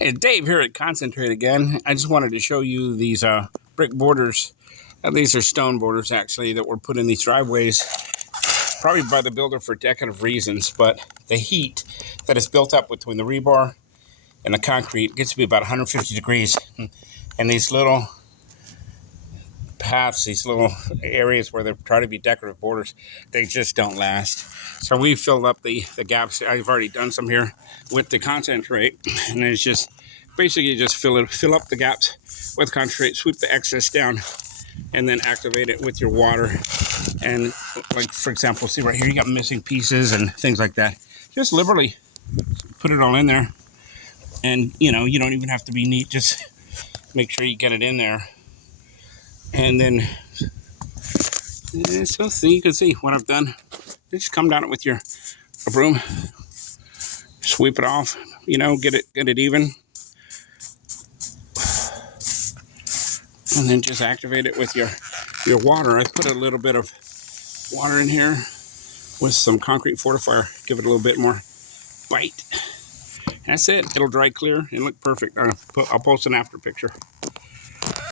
Hey, Dave here at Consandtrate again. I just wanted to show you these brick borders. These are stone borders, actually, that were put in these driveways, probably by the builder for decorative reasons, but the heat that is built up between the rebar and the concrete gets to be about 150 degrees. And these little paths, these little areas where they're trying to be decorative borders, they just don't last. So we filled up the gaps. I've already done some here with the Consandtrate, and it's just basically just fill up the gaps with concentrate, sweep the excess down, and then activate it with your water. And like, for example, see right here, you got missing pieces and things like that. Just liberally put it all in there, and you don't even have to be neat. Just make sure you get it in there. And then, so you can see what I've done. Just come down it with your broom, sweep it off, get it even, and then just activate it with your water. I put a little bit of water in here with some concrete fortifier, give it a little bit more bite. That's it. It'll dry clear and look perfect. I'll post an after picture.